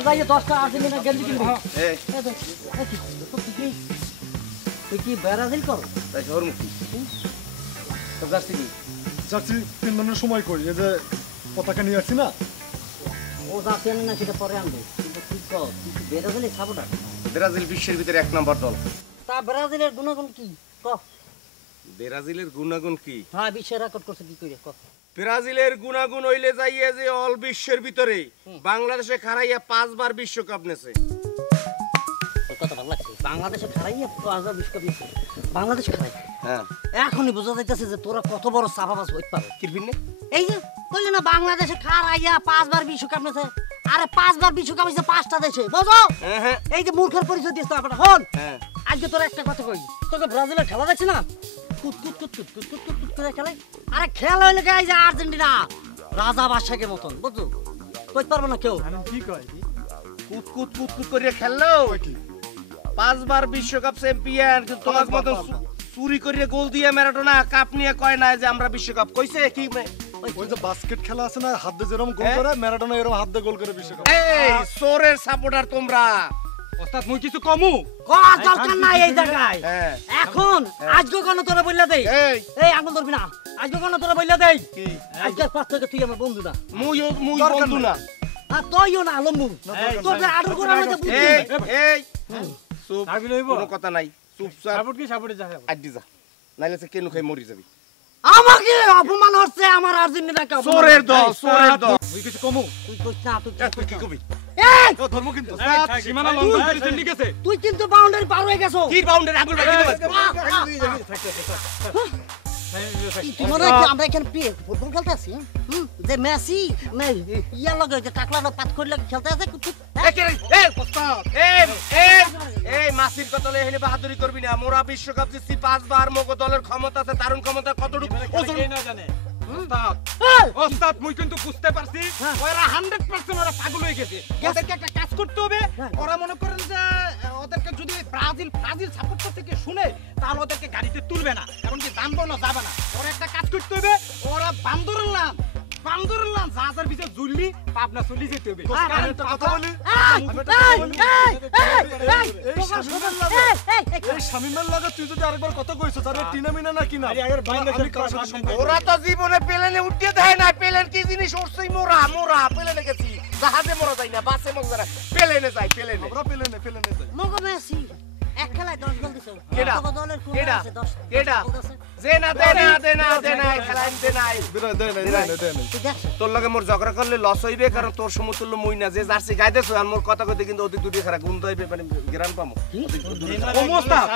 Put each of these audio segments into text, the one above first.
আর যাইয়ে 10টা আর্জেন্টিনা গেঞ্জি কিনবি তুই কি ব্রাজিল কর তাই শহর মুক্তি তো যাচ্ছি কি যাচ্ছি 3 দিনের সময় কই এই যে পতাকা নিয়ে আসছি না ও যাচ্ছে না সেটা পরে আনবে কিন্তু তুই কর তুই ব্রাজিলের সাপোর্টার ব্রাজিল বিশ্বের ভিতরে 1 নম্বর দল তা ব্রাজিলের গুণগুণ কি ক ব্রাজিলের গুণাগুণ কি হ্যাঁ বিশ্ব রেকর্ড করছে কি কইরে ক ব্রাজিলের গুণাগুণ হইলে যাইয়ে যে অল বিশ্বের ভিতরে বাংলাদেশে খারাইয়া 5 বার বিশ্বকাপ নেছে কথা ভালো লাগছে বাংলাদেশে খারাইয়া 5 বার বিশ্বকাপ নিছে বাংলাদেশ খারাই হ্যাঁ এখনই বোঝা যাইতেছে যে তোরা কত বড় চাপাবাজ হইতে পারো কিরবিনে এই যে কইলে না বাংলাদেশে খারাইয়া 5 বার বিশ্বকাপ নিছে আরে 5 বার বিশ্বকাপ হইছে 5টা দেশে বুঝো হ্যাঁ এই যে মূর্খের পরিচয় দিছ আপনি হন হ্যাঁ আজকে তোর একটা কথা কই তোকে ব্রাজিলের খেলা দেখছ না কুত কুত কুত কুত কুত কুত কুত করে খেলে আরে খেলা হইলে গাই যে আর্জেন্টিনা রাজা বাদশাকে মতন বুঝছো কইতে পারবো না কেউ কি কয় কুত কুত কুত কুত করে খেললো 5 বার বিশ্বকাপ চ্যাম্পিয়ন কিন্তু তোমার মত চুরি করে গোল দিয়ে ম্যারাডোনা কাপ নিয়ে কয় না যে আমরা বিশ্বকাপ কইছে কি ওই যে বাস্কেট খেলা আছে না হাত দিয়ে যেরকম গোল করে ম্যারাডোনা এরকম হাত দিয়ে গোল করে বিশ্বকাপ এই সোরের সাপোর্টার তোমরা ওস্তাদ মুই কিছু কমু কর দরকার নাই এই জায়গায় হ্যাঁ এখন আজকে কোন তোরা বইলা দেই এই আঙুল ধরবি না আজকে কোন তোরা বইলা দেই কি আজকে পাঁচ থেকে তুই আমার বন্ধু না মুই বন্ধু না আর তুইও না লম্বু তোকে আড়ু করে আমাদের বুঝি এই এই চুপ সাবি লইব কোনো কথা নাই চুপচাপ সাপোর্ট কি সাপোর্টে যা আড্ডি যা নাইলে সে কেন খাই মরি যাবি আমাকে অপমান হচ্ছে আমার আর্জেন্টিনাকে সোরের দল মুই কিছু কমু তুই কইছ না তুই কি কবি এই ও ধর্ম কিন্তু সীমানা লঙ্ঘন করেছেন ঠিক আছে তুই কিন্তু বাউন্ডারি পার হয়ে গেছো কি বাউন্ডারি আগুন লাগি দেব তুই মনে হয় আমরা এখানে ফুটবল খেলতে আছি যে মেসি ইয়ার লগে যে টাকলা পাত করলে খেলতে আছে এই মাসির কতলে এখানে বাহাদুরি করবি না মোরা বিশ্বকাপ জিতছি 5 বার মগো দলের ক্ষমতা আছে দারুণ ক্ষমতা কতটুকু ওজন না জানে ওস্তাদ ওস্তাদ মুই কিন্তু বুঝতে পারছি ওরা 100% ওরা পাগল হয়ে গেছে ওদেরকে একটা কাজ করতে হবে ওরা মনে করেন যে ওদেরকে যদি ব্রাজিল সাপোর্ট করতে কি শুনে তাহলে ওদেরকে গাড়িতে তুলবে না কারণ কি জানবো না যাবে না ওরা একটা কাজ করতে হবে ওরা বান্দরের লান জাহাজের ভিতরে ঝুললি পাবনা চলে যেতে হবে কথা বলি এই শামিমের লাগে তুই যদি আরেকবার কথা কইছো তাহলে টিনা মিনা না কিনা ওরা তো জীবনে প্লেনে উঠতে দেয় না প্লেন কি জিনিস উঠছই মোরা প্লেনে গেছি জাহাজে মোরা যাই না বাসে মগ যারা প্লেনে যাই প্লেনে আমরা প্লেনে যাই মগো মেসি এক খেলায় 10 গোল দিছো কেডা মগো দলের কোন আছে 10 কেডা দে না খেলাইন দে নাই তুই দেখছ তোর লগে মোর ঝগড়া করলে লস হইবে কারণ তোর সমতুল্য মই না যে জার্সি গাইতেছ আর মোর কথা কইতে কিন্তু অতি দুটি খারাপ গুণ হইবে মানে গ্রাম পামু ও মোস্তাদ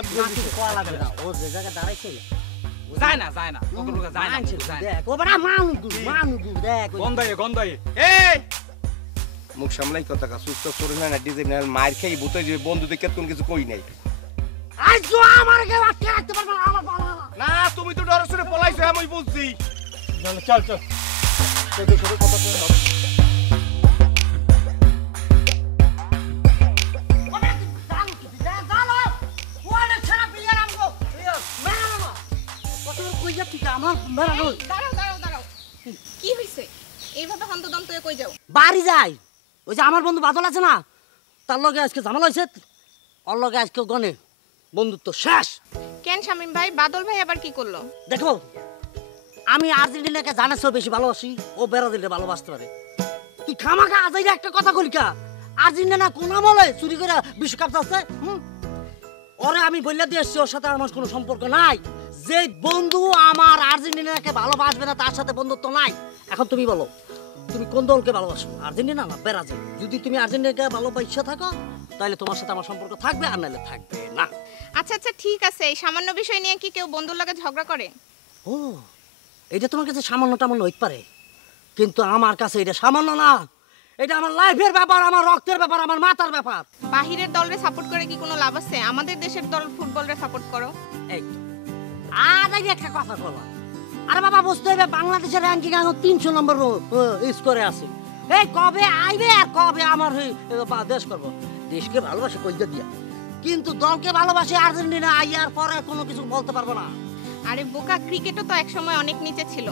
কোয়া লাগবে না ও যে জায়গা দাঁড়াইছে যায় না ওগুলো যায় না দেখ ও বড় মানু দেখ গন্ধায়ে এই মুখ সামলাই কথা কা সুস্থ করে না ডিজাইনার মার খেই বুতে যে বন্ধু দেখে কোন কিছু কই নাই আজকে আমার কে আটকে রাখতে পারবে না আমার বাবা না তুমি তো ডরে সরে পলাইছো আমি বুঝছি চল তোদের সাথে কথা বলে না কি হইছে এইভাবে হন্তদন্ত হয়ে কই যাও বাড়ি যাই ওই যে আমার বন্ধু বাদল আছে না তার লগে আজকে ঝামেলা হয়েছে ওর লগে আজকে গনে বন্ধুত্ব শেষ কেন শামিম ভাই বাদল ভাই আবার কি করলো দেখো আমি আর্জেন্টিনাকে জানাসও বেশি ভালোবাসি ও ব্রাজিলকে ভালোবাসতে পারে তুই খামাখা আজাইরা একটা কথা কলিকা আর্জেন্টিনা কোন আমলে চুরি করে বিশ্বকাপ যাচ্ছে ওরে আমি বললে দিয়ে এসছি ওর সাথে আমার কোনো সম্পর্ক নাই যে বন্ধু আমার আর্জেন্টিনাকে ভালোবাসবে না তার সাথে বন্ধুত্ব নাই এখন তুমি বলো তুমি কোন দলকে ভালোবাসো আর্জেন্টিনা না ব্রাজিল যদি তুমি আর্জেন্টিনাকে ভালোবাসা থাকো তাহলে তোমার সাথে আমার সম্পর্ক থাকবে আর নাহলে থাকবে না আচ্ছা ঠিক আছে এই সামান্য বিষয় নিয়ে কি কেউ বন্ধুর লগে ঝগড়া করে ও এটা তোমার কাছে সামান্য টামান্য হইতে পারে কিন্তু আমার কাছে এটা সামান্য না এটা আমার লাইফের ব্যাপার আমার রক্তের ব্যাপার আমার মাথার ব্যাপার বাহিরের দলরে সাপোর্ট করে কি কোনো লাভ আছে আমাদের দেশের দল ফুটবলরে সাপোর্ট করো এই আর একটা কথা বললাম আরে বাবা বুঝতে হবে বাংলাদেশের র্যাঙ্কিং এখন 300 নম্বর স্কোরে আছে এই কবে আইবে আর কবে আমার দেশ করব দেশকে ভালোবাসে কইতে দিয়া কিন্তু দলকে ভালোবাসে আর্জেন্টিনা আইয়ার পরে কোনো কিছু বলতে পারবো না আরে বোকা ক্রিকেটও তো একসময় অনেক নিচে ছিল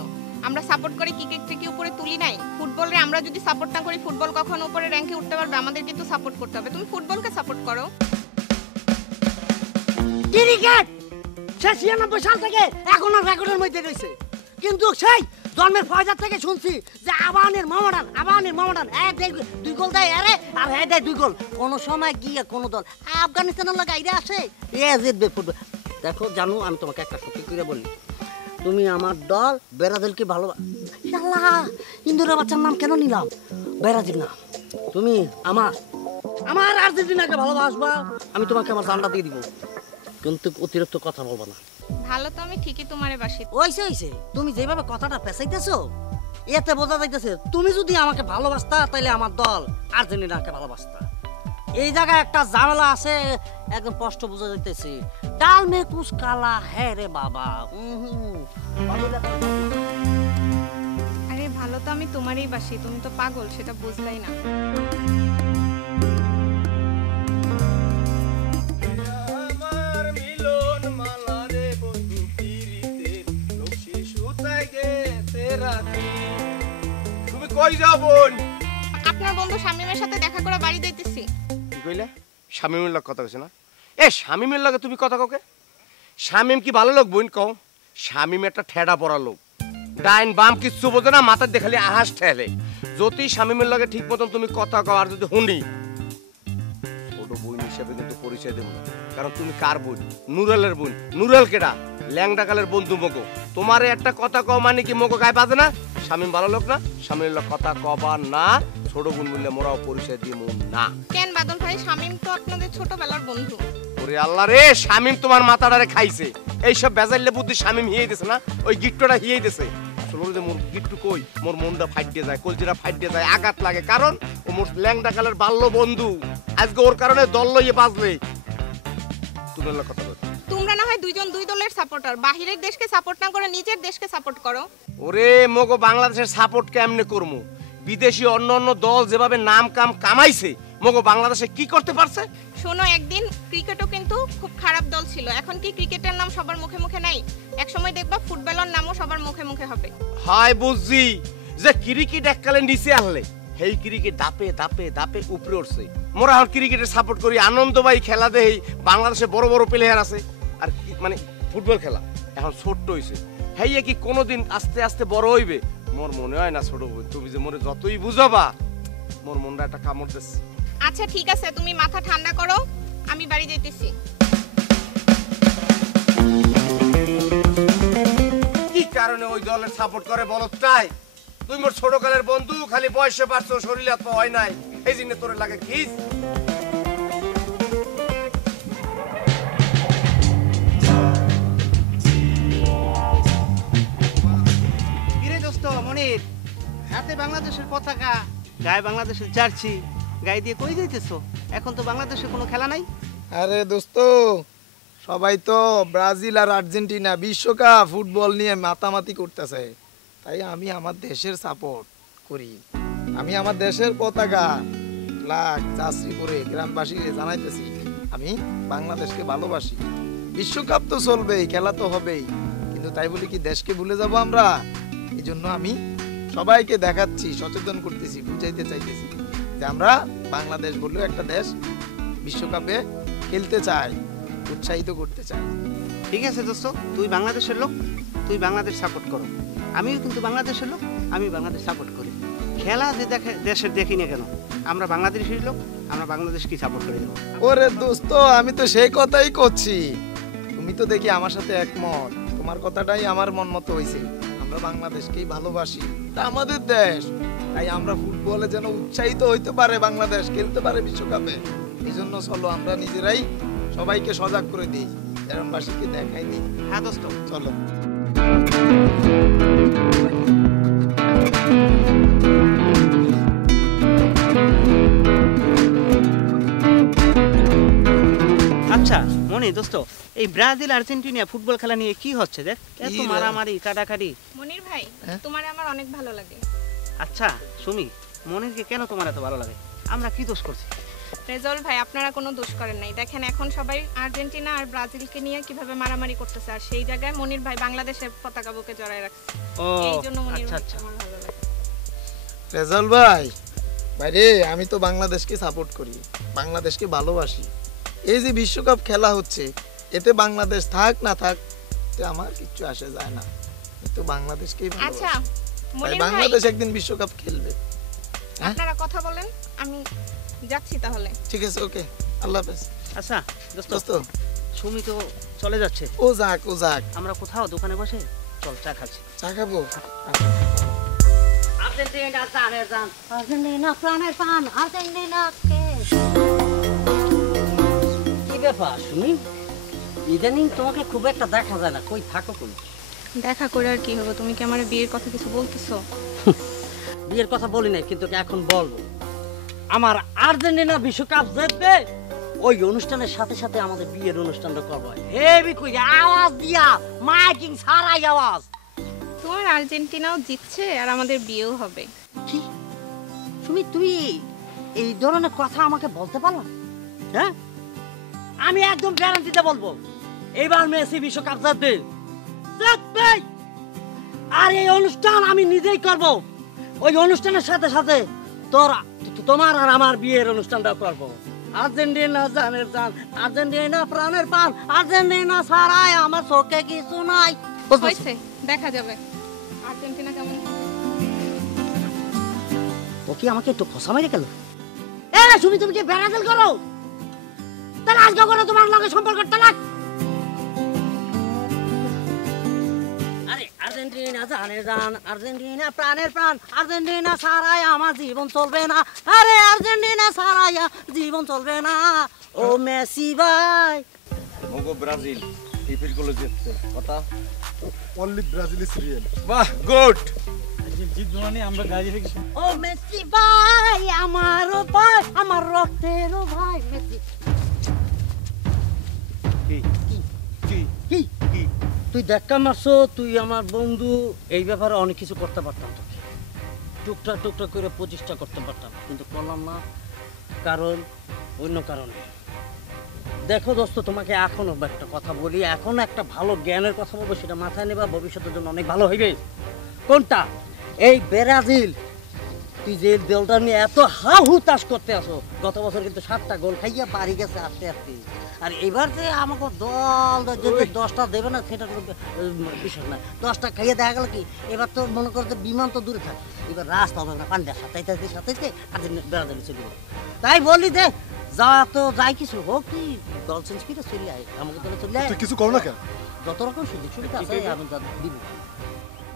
আমরা সাপোর্ট করে ক্রিকেটকে উপরে তুলি নাই। ফুটবলে আমরা যদি সাপোর্ট না করি ফুটবল কখনো উপরে র্যাঙ্কে উঠতে পারবে? আমাদের কিন্তু সাপোর্ট করতে হবে। তুমি ফুটবলকে সাপোর্ট করো। ক্রিকেট সে 96 সাল থেকে এখনো রেকর্ডের মধ্যে রয়েছে, কিন্তু সেই জন্মের ফয়দার থেকে শুনছি যে আবাহনীর মামাডান দুই গোল দেয় আরে আর হ্যাঁ দেয় 2 গোল। কোনো সময় গিয়ে কোনো দল আফগানিস্তানের লাগে আইরে আসে এ জিতবে ফুটবল। দেখো জানো, আমি তোমাকে একটা সত্যি করে বলি, তুমি আমার দল ব্রাজিলকে ভালো শালা ইন্দুরের বাচ্চার নাম কেন নিলাম? ব্রাজিল না, তুমি আমার আর্জেন্টিনাকে ভালোবাসবা, আমি তোমাকে আমার জানটা দিয়ে দিব, কিন্তু অতিরিক্ত কথা বলবা না। ভালো তো আমি ঠিকই তোমারে বাসি। ওইসে তুমি যেভাবে কথাটা পেছাইতেছো এতে বোঝা যাইতেছে তুমি যদি আমাকে ভালোবাসতা তাহলে আমার দল আর্জেন্টিনাকে ভালোবাসতা। এই জায়গায় একটা ঝামেলা আছে, একদম স্পষ্ট বোঝা যাইতেছে। ডাল মে কুছ কালা হ্যাঁ রে বাবা। আরে ভালো তো আমি তোমারই বাসি, তুমি তো পাগল, সেটা বুঝলাই না। আমার মিলন মালা রে বন্ধু পিরিতের নকশি সুতায় গেছে রাতে। তুমি কই যাও বোন? আপনার বন্ধু শামীমের সাথে দেখা করে বাড়ি যাইতেছি। কি কইলে? শামীমের লগে কথা কইছ না? এ শামীমের লগে তুমি কথা কওকে? শামীম কি ভালো লোক বোন কও? শামীম একটা ঠেডা পড়া লোক, ডাইন বাম কিচ্ছু বোঝে না, মাথার দেখালি আহাস ঠেলে। যদি শামীমের লগে ঠিক মতন তুমি কথা কও আর যদি শুনি, ছোট বোন হিসেবে কিন্তু পরিচয় দেব না। কারণ তুমি কার বোন? নুরালের বোন। নুরাল কেডা? ল্যাংডা কালের বন্ধু মগো। তোমারে একটা কথা কও মানে কি মগো গায়ে বাজে না? শামীম ভালো লোক না? শামীমের লগে কথা কবা না, ছোট বোন বললে মোরাও পরিচয় দিব না। কেন বাদল ভাই, শামীম তো আপনাদের ছোটবেলার বন্ধু। ওরে আল্লাহ রে, শামীম তোমার মাথাটারে খাইছে। এইসব বেজাইলে বুদ্ধি শামীম হিয়ে দিছে না, ওই গিট্টুটা হিয়ে দিছে। চলো যে মোর গিট্টু কই, মোর মনটা ফাইট দিয়ে যায়, কলজিরা ফাইট দিয়ে যায়, আঘাত লাগে। কারণ ও মোর ল্যাংডা কালের বাল্য বন্ধু, আজকে ওর কারণে দল লইয়ে বাজলে। তুমি কথা বল। তোমরা না হয় দুইজন দুই দলের সাপোর্টার, বাহিরের দেশকে সাপোর্ট না করে নিজের দেশকে সাপোর্ট করো। ওরে মগো বাংলাদেশের সাপোর্ট কেমনে করমু? বিদেশি অন্য অন্য দল যেভাবে নাম কাম কামাইছে, মগো বাংলাদেশে কি করতে পারছে? শোনো, একদিন ক্রিকেটও কিন্তু খুব খারাপ দল ছিল। এখন কি ক্রিকেটের নাম সবার মুখে মুখে নাই? একসময় দেখবা ফুটবলের নামও সবার মুখে মুখে হবে। হায় বুঝছি যে ক্রিকেট এককালে নিচে আনলে হেই ক্রিকেট দাপে দাপে দাপে উপরে উঠছে। মোরা এখন ক্রিকেটের সাপোর্ট করি, আনন্দবাই খেলা দেই। বাংলাদেশে বড় বড় প্লেয়ার আছে, আর মানে ফুটবল খেলা এখন ছোট্ট হইছে। হেইয়ে কি কোনোদিন আস্তে আস্তে বড় হইবে? মোর মনে হয় না ছোট বোন, তুমি যে মোরে যতই বুঝাবা মোর মনটা একটা কামড় দিচ্ছে। আচ্ছা ঠিক আছে, তুমি মাথা ঠান্ডা করো, আমি বাড়ি যাইতেছি। কি কারণে ওই দলের সাপোর্ট করে বলো তাই? তুই মোর ছোট কালের বন্ধু, খালি বয়সে পারছো, শরীরে হাত পা হয় নাই, এই জন্য তোরে লাগে খিস। কিরে দোস্ত মনির, হাতে বাংলাদেশের পতাকা, গায়ে বাংলাদেশের জার্সি, গায়ে দিয়ে কই যাইতেছো? এখন তো বাংলাদেশে কোনো খেলা নাই। আরে দোস্ত, সবাই তো ব্রাজিল আর আর্জেন্টিনা বিশ্বকাপ ফুটবল নিয়ে মাতামাতি করতেছে, তাই আমি আমার দেশের সাপোর্ট করি। আমি আমার দেশের পতাকা ফ্ল্যাগ জার্সি পরে গ্রামবাসীকে জানাইতেছি আমি বাংলাদেশকে ভালোবাসি। বিশ্বকাপ তো চলবেই, খেলা তো হবেই, কিন্তু তাই বলে কি দেশকে ভুলে যাব আমরা? এই জন্য আমি সবাইকে দেখাচ্ছি, সচেতন করতেছি, বুঝাইতে চাইতেছি যে আমরা বাংলাদেশ বললেও একটা দেশ বিশ্বকাপে খেলতে চাই, উৎসাহিত করতে চাই। ঠিক আছে দোস্ত, তুই বাংলাদেশের লোক, তুই বাংলাদেশ সাপোর্ট করো। আমিও কিন্তু বাংলাদেশের লোক, আমি বাংলাদেশ সাপোর্ট করি। খেলা যে দেখে দেশের দেখি না কেন, আমরা বাংলাদেশের লোক, আমরা বাংলাদেশকে সাপোর্ট করে দেবো। ওরে দোস্ত, আমি তো সেই কথাই করছি, তুমি তো দেখি আমার সাথে একমত, তোমার কথাটাই আমার মন মতো হয়েছে। আমরা বাংলাদেশকেই ভালোবাসি, তা আমাদের দেশ, তাই আমরা ফুটবলে যেন উৎসাহিত হইতে পারে, বাংলাদেশ খেলতে পারে বিশ্বকাপে। এই জন্য চলো আমরা নিজেরাই সবাইকে সজাগ করে দিই, গ্রামবাসীকে দেখাই দিই। হ্যাঁ দোস্ত, চলো। আচ্ছা মনি দোস্ত, এই ব্রাজিল আর্জেন্টিনা ফুটবল খেলা নিয়ে কি হচ্ছে দেখ, এত রে? মারামারি কাটাকাটি। মনির ভাই, হ্যাঁ? তোমার আমার অনেক ভালো লাগে। আচ্ছা সুমি, মনিরকে কেন তোমার এত ভালো লাগে? আমরা কি দোষ করছি? রেজাউল ভাই আপনারা কোনো দোষ করেন নাই, দেখেন এখন সবাই আর্জেন্টিনা আর ব্রাজিলকে নিয়ে কিভাবে মারামারি করতেছে, আর সেই জায়গায় মনির ভাই বাংলাদেশের পতাকা বুকে জড়ায় রাখছে। ও এই জন্য মনির আচ্ছা ভাই আচ্ছা। আমার ভালো লাগে। রেজাল ভাই, ভাইরে আমি তো বাংলাদেশকে সাপোর্ট করি, বাংলাদেশকে ভালোবাসি। এই যে বিশ্বকাপ খেলা হচ্ছে, এতে বাংলাদেশ থাক না থাক এতে আমার কিচ্ছু আসে যায় না, কিন্তু বাংলাদেশকেই আচ্ছা ভালোবাসি। তাই মনির ভাই বাংলাদেশ একদিন বিশ্বকাপ খেলবে। হ্যাঁ? আপনারা কথা বলেন, আমি যাচ্ছি তাহলে। ঠিক আছে, ওকে, আল্লাহ হাফেজ। আচ্ছা দোস্ত, দোস্ত সুমি তো চলে যাচ্ছে, ও যাক ও যাক, আমরা কোথাও দোকানে বসে চল চা খাচ্ছি। চা খাবো। আর্জেন্টিনা জানের জান, আর্জেন্টিনা প্রাণের প্রাণ, আর্জেন্টিনাকে। কি ব্যাপার শুনি, ইদানিং তোমাকে খুব একটা দেখা যায় না, কই থাকো কই? দেখা করে আর কি হবে, তুমি কি আমার বিয়ের কথা কিছু বলতেছো? বিয়ের কথা বলি নাই, কিন্তু এখন বলবো। আমার আর্জেন্টিনা বিশ্বকাপ জিতবে, ওই অনুষ্ঠানের সাথে সাথে আমাদের বিয়ের অনুষ্ঠানটা করবো। হেভি কই আওয়াজ দিয়া, মাইকিং ছাড়াই আওয়াজ। তোমার আর্জেন্টিনাও জিতছে আর আমাদের বিয়েও হবে। কি তুমি এই ধরনের কথা আমাকে বলতে পারলা? হ্যাঁ, আমি একদম গ্যারান্টিতে বলবো এবার মেসি বিশ্বকাপ জিতবে। আর এই অনুষ্ঠান আমি নিজেই করব। ওই অনুষ্ঠানের সাথে সাথে তোমার আর আমার বিয়ের অনুষ্ঠানটা করব। আর্জেন্টিনা জানের জান, আর্জেন্টিনা প্রাণের প্রাণ, আর্জেন্টিনা ছাড়াই আমার চোখে কিছু নাই। হয়েছে, দেখা যাবে আর্জেন্টিনা কেমন। ও কি আমাকে একটু খোসা মেরে গেল? এ শুনি, তুমি কি ব্রাজিল করো? তাহলে আজকে করো তোমার লগে সম্পর্ক তালাক। আরে আর্জেন্টিনা জানের জান, আর্জেন্টিনা প্রাণের প্রাণ, আর্জেন্টিনা ছাড়াই আমার জীবন চলবে না। আরে আর্জেন্টিনা ছাড়াই জীবন চলবে না। ও মেসি ভাই, মগো ব্রাজিল টিপির গুলো জিতছে কথা। Only Brazil is real. বাহ, গুড। ও মেসি ভাই, আমারও ভাই, আমার রক্তেরও ভাই মেসি। কি কি কি কি তুই দেখা মারছো, তুই আমার বন্ধু, এই ব্যাপারে অনেক কিছু করতে পারতাম, তোকে টুকটাক টুকটাক করে প্রচেষ্টা করতে পারতাম, কিন্তু করলাম না, কারণ অন্য কারণে। দেখো দোস্ত, তোমাকে এখনো একটা কথা বলি, এখন একটা ভালো জ্ঞানের কথা বলবো, সেটা মাথায় নেবা, ভবিষ্যতের জন্য অনেক ভালো হইবে। কোনটা? এই ব্রাজিল, তুই যে দলটা নিয়ে এত হাহু তাস করতে আসো, গত বছর কিন্তু 7টা গোল খাইয়া বাড়ি গেছে আস্তে আস্তে। আর এবার যে আমাকে দল যদি 10টা দেবে না, সেটা কোনো বিষয় না। 10টা খাইয়ে দেখা গেল কি, এবার তো মনে করো যে বিমান তো দূরে থাকে, এবার রাস্তা হবে না, পান্ডা সাথে আর ব্রাজিল চলে যাবে। তাই বলি যে যা তো যাই কিছু হোক, কি দল চেঞ্জ করে চলে আয়, আমাকে দলে চলে আয়। তুই কিছু কর না কেন? যত রকম সুযোগ সুবিধা আছে আমি দিব।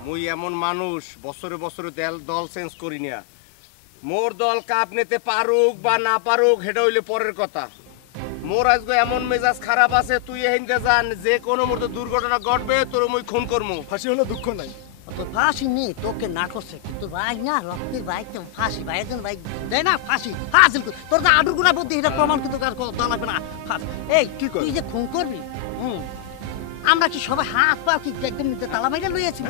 মুই এমন মানুষ বছরে বছরে দল চেঞ্জ করি না। মোর দল কাপ নিতে পারুক বা না পারুক সেটা হইলে পরের কথা। মোর আজকে এমন মেজাজ খারাপ আছে, তুই এহিনতে জান যে কোনো মুহূর্তে দুর্ঘটনা ঘটবে, তোর মুই খুন করমু। ফাঁসি হলে দুঃখ নাই। তোর ফাঁসি নেই, তোকে না করছে তোর ভাই না, রক্তের ভাই তো ফাঁসি, ভাইয়ের জন্য ভাই দেয় না ফাঁসি। ফাঁসি তোর তো আডুর গুড়া বুদ্ধি, এটা প্রমাণ কিন্তু আর দেওয়া লাগবে না। এই তুই যে খুন করবি, আমরা কি সবাই হাত পা কি একদম তালা মাইরা লইয়াছি?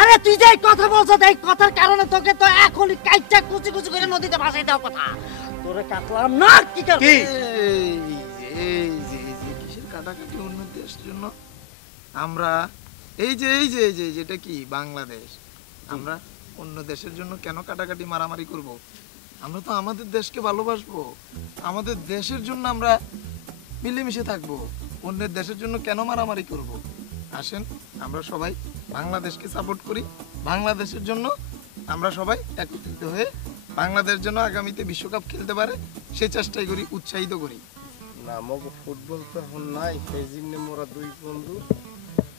আরে তুই যে কথা বলছ, এই কথার কারণে তোকে তো এখনই কাইটা কুচি কুচি করে নদীতে ভাসাই দেওয়ার কথা। তোরে কাটলাম না কি কি? এই যে কিসের কাটাকাটি অন্য দেশের জন্য? আমরা এই যে যেটা কি বাংলাদেশ, আমরা অন্য দেশের জন্য কেন কাটাকাটি মারামারি করব? আমরা তো আমাদের দেশকে ভালোবাসবো, আমাদের দেশের জন্য আমরা মিলেমিশে থাকবো। অন্যের দেশের জন্য কেন মারামারি করব? আসেন আমরা সবাই বাংলাদেশকে সাপোর্ট করি, বাংলাদেশের জন্য আমরা সবাই একত্রিত হয়ে বাংলাদেশ যেন আগামীতে বিশ্বকাপ খেলতে পারে সেই চেষ্টাই করি, উৎসাহিত করি। না মগো ফুটবল তো এখন নাই, সেই জন্য মোরা দুই বন্ধু।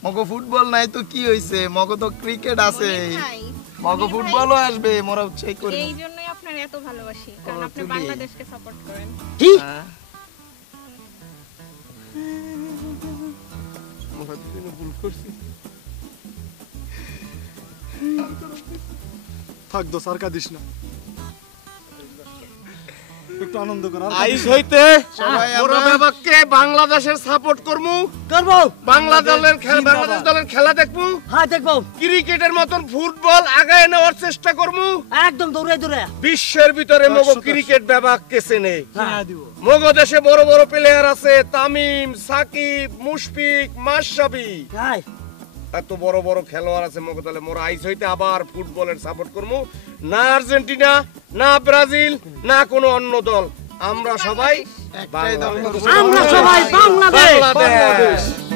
মগো ফুটবল নাই তো কি হইছে, মগো তো ক্রিকেট আছে, ভাই, মগো ফুটবলও আসবে, মোরা উৎসাহ করি। এই জন্যই আপনার এত ভালোবাসি, কারণ আপনি তুমি। বাংলাদেশকে সাপোর্ট করেন। কি হ্যাঁ, মোরা দুজনে ভুল করছি। থাক দোষ, আর কাঁদিস না। একটু আনন্দ কর আইস হইতে সবাই বড় আমরা- বিভাগকে বাংলাদেশের সাপোর্ট করমু, করবো। বাংলাদেশ দলের খেলা দেখবো, হ্যাঁ দেখবো, ক্রিকেটের মতন ফুটবল আগায় নেওয়ার চেষ্টা করমু। একদম দৌড়ে দৌড়ে। বিশ্বের ভিতরে মগো ক্রিকেট বিভাগ কেসে নেই। হ্যাঁ। মগো দেশে বড় বড় প্লেয়ার আছে, তামিম, সাকিব, মুশফিক, মাশরাফি, হ্যাঁ এত বড় বড় খেলোয়াড় আছে মগো দলে। মোরা আইস হইতে আবার ফুটবলের সাপোর্ট করমু। না আর্জেন্টিনা, না ব্রাজিল, না কোনো অন্য দল, আমরা সবাই একটাই দল করবো। আমরা সবাই বাংলাদেশ। বাংলাদেশ।